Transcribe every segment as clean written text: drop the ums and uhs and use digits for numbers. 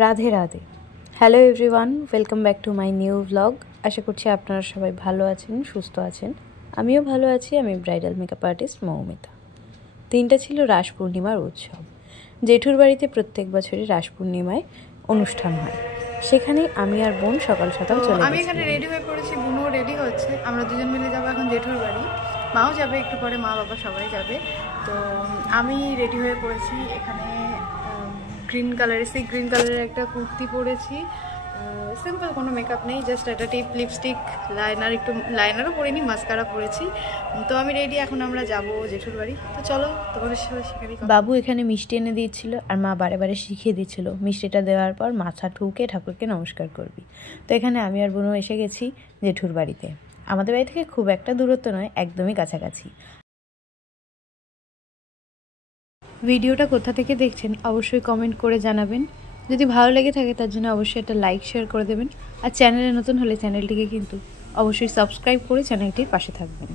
Radhe Radhe. Hello everyone, welcome back to my new vlog. আশা করছি আপনারা সবাই ভালো আছেন, সুস্থ আছেন। আমিও ভালো আছি। আমি ব্রাইডাল মেকআপ আর্টিস্ট মৌমিতা। দিনটা ছিল রাস পূর্ণিমার উৎসব। জেঠুর বাড়িতে প্রত্যেক বছরই রাস পূর্ণিমায় অনুষ্ঠান হয়। সেখানে আমি আর বোন সকাল সকাল চলে গেছি। আমি এখানে রেডি হয়ে পড়েছি, বোনও রেডি হচ্ছে। আমরা দুজন মিলে যাবো এখন জেঠুর বাড়ি। মাও যাবে একটু পরে, মা বাবা সবাই যাবে। তো আমি রেডি হয়ে পড়েছি। এখানে গ্রিন কালারের একটা কুর্তি পরেছি। সিম্পল কোনো মেকআপ নেই, জাস্ট একটা টিপ, লিপস্টিক, লাইনারও পরিনি, মাস্কারা পরেছি। তো আমি রেডি, এখন আমরা যাব জেঠুর বাড়ি। তো চলো তোমাদের সাথে সেখানে। বাবু এখানে মিষ্টি এনে দিচ্ছিল আর মা বারে বারে শিখিয়ে দিচ্ছিল মিষ্টিটা দেওয়ার পর মাথা ঠুকে ঠাকুরকে নমস্কার করবি। তো এখানে আমি আর বোনও এসে গেছি জেঠুর বাড়িতে। আমাদের বাড়ি থেকে খুব একটা দূরত্ব নয়, একদমই কাছাকাছি। ভিডিওটা কোথা থেকে দেখছেন অবশ্যই কমেন্ট করে জানাবেন। যদি ভালো লেগে থাকে তার জন্য অবশ্যই একটা লাইক শেয়ার করে দেবেন। আর চ্যানেলে নতুন হলে চ্যানেলটিকে কিন্তু অবশ্যই সাবস্ক্রাইব করে চ্যানেলটির পাশে থাকবেন।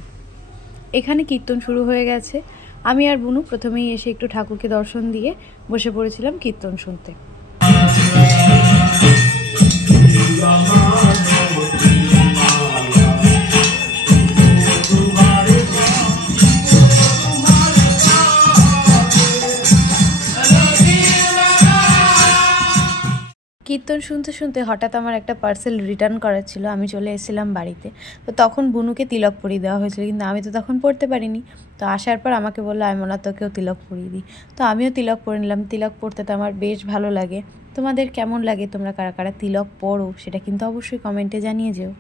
এখানে কীর্তন শুরু হয়ে গেছে। আমি আর বুনু প্রথমেই এসে একটু ঠাকুরকে দর্শন দিয়ে বসে পড়েছিলাম কীর্তন শুনতে। কীর্তন শুনতে শুনতে হঠাৎ আমার একটা পার্সেল রিটার্ন করার ছিল। আমি চলে এসেছিলাম বাড়িতে। তো তখন বুনুকে তিলক পরিয়ে দেওয়া হয়েছিল, কিন্তু আমি তো তখন পড়তে পারিনি। তো আসার পর আমাকে বললো আমি ওনার তোকেও তিলক পরিয়ে দিই। তো আমিও তিলক পরে নিলাম। তিলক পরতে তো আমার বেশ ভালো লাগে। তোমাদের কেমন লাগে, তোমরা কারা কারা তিলক পরো সেটা কিন্তু অবশ্যই কমেন্টে জানিয়ে যেও।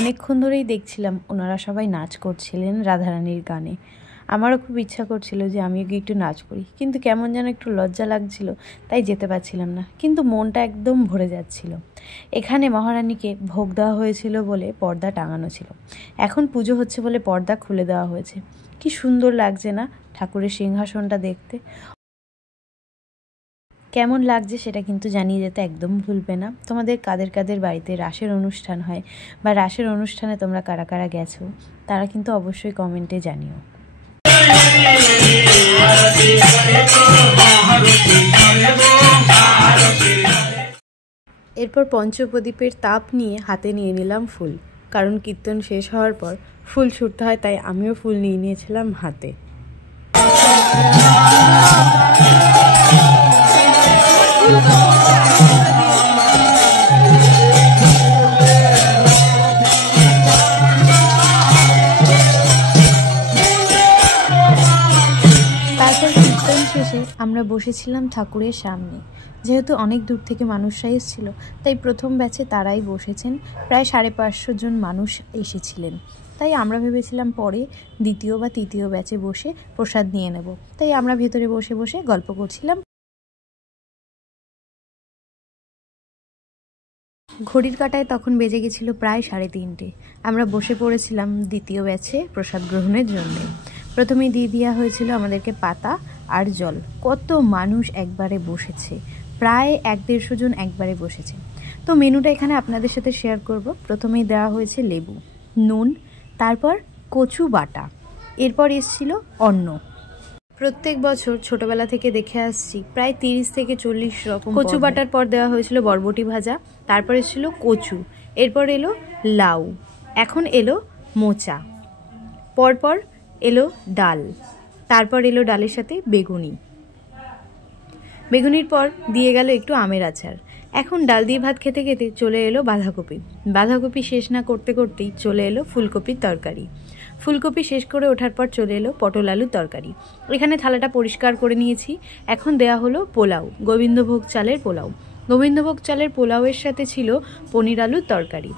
অনেকক্ষণ ধরেই দেখছিলাম ওনারা সবাই নাচ করছিলেন রাধারানীর গানে। আমারও খুব ইচ্ছা করছিল যে আমিও গিয়ে একটু নাচ করি, কিন্তু কেমন যেন একটু লজ্জা লাগছিল, তাই যেতে পারছিলাম না। কিন্তু মনটা একদম ভরে যাচ্ছিল। এখানে মহারানীকে ভোগ দেওয়া হয়েছিল বলে পর্দা টাঙানো ছিল। এখন পুজো হচ্ছে বলে পর্দা খুলে দেওয়া হয়েছে। কি সুন্দর লাগছে না ঠাকুরের সিংহাসনটা দেখতে। কেমন লাগছে সেটা কিন্তু জানিয়ে যেতে একদম ভুলবে না। তোমাদের কাদের কাদের বাড়িতে রাসের অনুষ্ঠান হয় বা রাসের অনুষ্ঠানে তোমরা কারা কারা গেছো তারা কিন্তু অবশ্যই কমেন্টে জানিও। এরপর পঞ্চপ্রদীপের তাপ নিয়ে হাতে নিয়ে নিলাম ফুল, কারণ কীর্তন শেষ হওয়ার পর ফুল ছুটতে হয়, তাই আমিও ফুল নিয়ে নিয়েছিলাম হাতে। তারপর কীর্তন শেষে আমরা বসেছিলাম ঠাকুরের সামনে। যেহেতু অনেক দূর থেকে মানুষরা এসেছিল, তাই প্রথম ব্যাচে তারাই বসেছেন। প্রায় 550 জন মানুষ এসেছিলেন। তাই আমরা ভেবেছিলাম পরে দ্বিতীয় বা তৃতীয় ব্যাচে বসে প্রসাদ নিয়ে নেব। তাই আমরা ভেতরে বসে বসে গল্প করছিলাম। ঘড়ির কাঁটায় তখন বেজে গেছিল প্রায় 3:30। আমরা বসে পড়েছিলাম দ্বিতীয় ব্যাচে প্রসাদ গ্রহণের জন্য। প্রথমেই দিয়ে দেওয়া হয়েছিল আমাদেরকে পাতা আর জল। কত মানুষ একবারে বসেছে, প্রায় 150 জন একবারে বসেছে। তো মেনুটা এখানে আপনাদের সাথে শেয়ার করব। প্রথমেই দেওয়া হয়েছে লেবু, নুন, তারপর কচু বাটা, এরপর এসেছিল অন্ন। প্রত্যেক বছর ছোটবেলা থেকে দেখে আসছি প্রায় 30 থেকে 40 রকম। কচু বাটার পর দেওয়া হয়েছিল বরবটি ভাজা, তারপর এসেছিল কচু, এরপর এলো লাউ, এখন এলো মোচা, পরপর এলো ডাল, তারপর এলো ডালের সাথে বেগুনি, বেগুনির পর দিয়ে গেল একটু আমের আচার। এখন ডাল দিয়ে ভাত খেতে খেতে চলে এলো বাঁধাকপি, বাঁধাকপি শেষ না করতে করতেই চলে এলো ফুলকপির তরকারি, ফুলকপি শেষ করে ওঠার পর চলে এলো পটল আলুর তরকারি। এখানে থালাটা পরিষ্কার করে নিয়েছি। এখন দেয়া হলো পোলাও, গোবিন্দভোগ চালের পোলাও। গোবিন্দভোগ চালের পোলাওয়ের সাথে ছিল পনির আলুর তরকারি।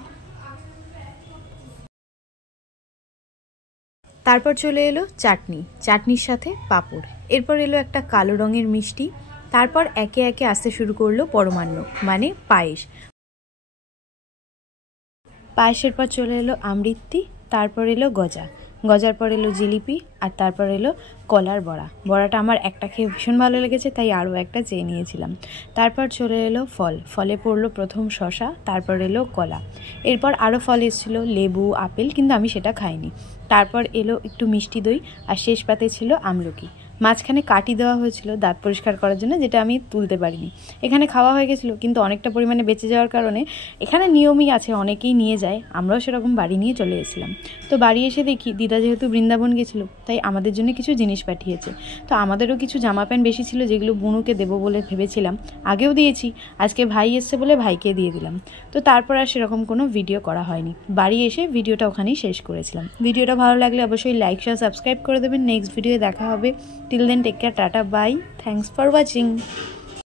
তারপর চলে এলো চাটনি, চাটনির সাথে পাঁপড়, এরপর এলো একটা কালো রঙের মিষ্টি। তারপর একে একে আসতে শুরু করলো পরমান্ন মানে পায়েস। পায়েসের পর চলে এলো আমৃত্তি, তারপর এলো গজা, গজার পর এলো জিলিপি, আর তারপর এলো কলার বড়া। বড়াটা আমার একটা খেয়ে ভীষণ ভালো লেগেছে, তাই আরও একটা চেয়ে নিয়েছিলাম। তারপর চলে এলো ফল, ফলে পড়লো প্রথম শশা, তারপর এলো কলা, এরপর আরও ফল এসেছিলো লেবু, আপেল, কিন্তু আমি সেটা খাইনি। তারপর এলো একটু মিষ্টি দই, আর শেষ পাতে ছিল আমলকি। মাঝখানে কাটি দেওয়া হয়েছিল দাঁত পরিষ্কার করার জন্য, যেটা আমি তুলতে পারিনি। এখানে খাওয়া হয়ে গেছিলো, কিন্তু অনেকটা পরিমাণে বেঁচে যাওয়ার কারণে এখানে নিয়মই আছে, অনেকেই নিয়ে যায়, আমরাও সেরকম বাড়ি নিয়ে চলে এসেছিলাম। তো বাড়ি এসে দেখি দিদা যেহেতু বৃন্দাবন গেছিলো, তাই আমাদের জন্য কিছু জিনিস পাঠিয়েছে। তো আমাদেরও কিছু জামা প্যান্ট বেশি ছিল, যেগুলো বুনুকে দেবো বলে ভেবেছিলাম, আগেও দিয়েছি, আজকে ভাই এসছে বলে ভাইকে দিয়ে দিলাম। তো তারপর আর সেরকম কোনো ভিডিও করা হয়নি। বাড়ি এসে ভিডিওটা ওখানেই শেষ করেছিলাম। ভিডিওটা ভালো লাগলে অবশ্যই লাইক, শেয়ার, সাবস্ক্রাইব করে দেবেন। নেক্সট ভিডিও দেখা হবে। Till then, take care, tata, bye. Thanks for watching.